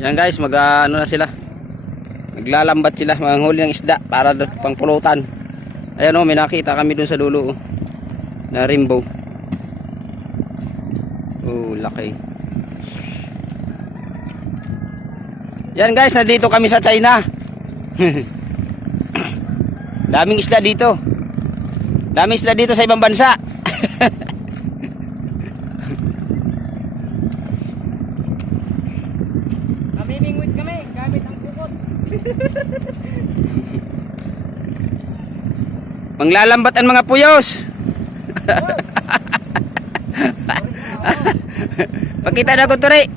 Yan guys, ano na sila. Maglalambat sila, manghuli ng isda para pang pulutan. Ayan oh, may nakita kami dun sa dulo oh, na rainbow. Oh, laki. Yan guys, nandito kami sa China. Daming isda dito. Daming isda dito sa ibang bansa. Namimingwit kami gamit ang bukod. Manglalambat ang mga puyos. Pakita na ko turi.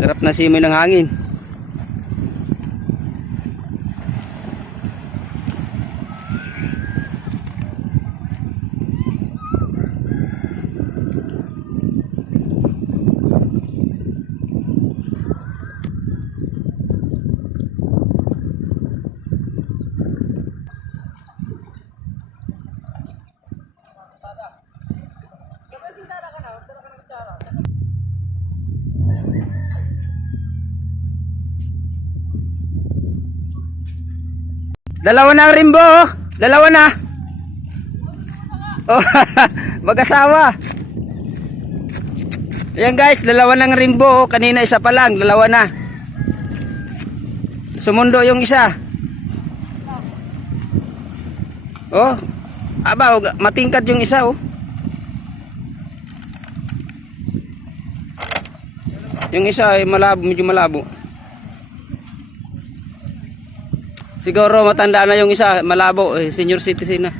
Sarap na simoy ng hangin. Dalawa na ang rimbo, oh. Dalawa na. Oh, mag-asawa. Ayan guys, dalawa ng rimbo, oh. Kanina isa pa lang, dalawa na. Sumundo yung isa. Oh, aba, matingkad yung isa, oh. Yung isa ay malabo, medyo malabo. Siguro matanda na yung isa, malabo, eh, senior citizen na.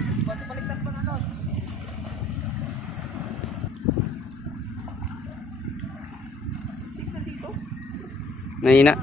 Nahina.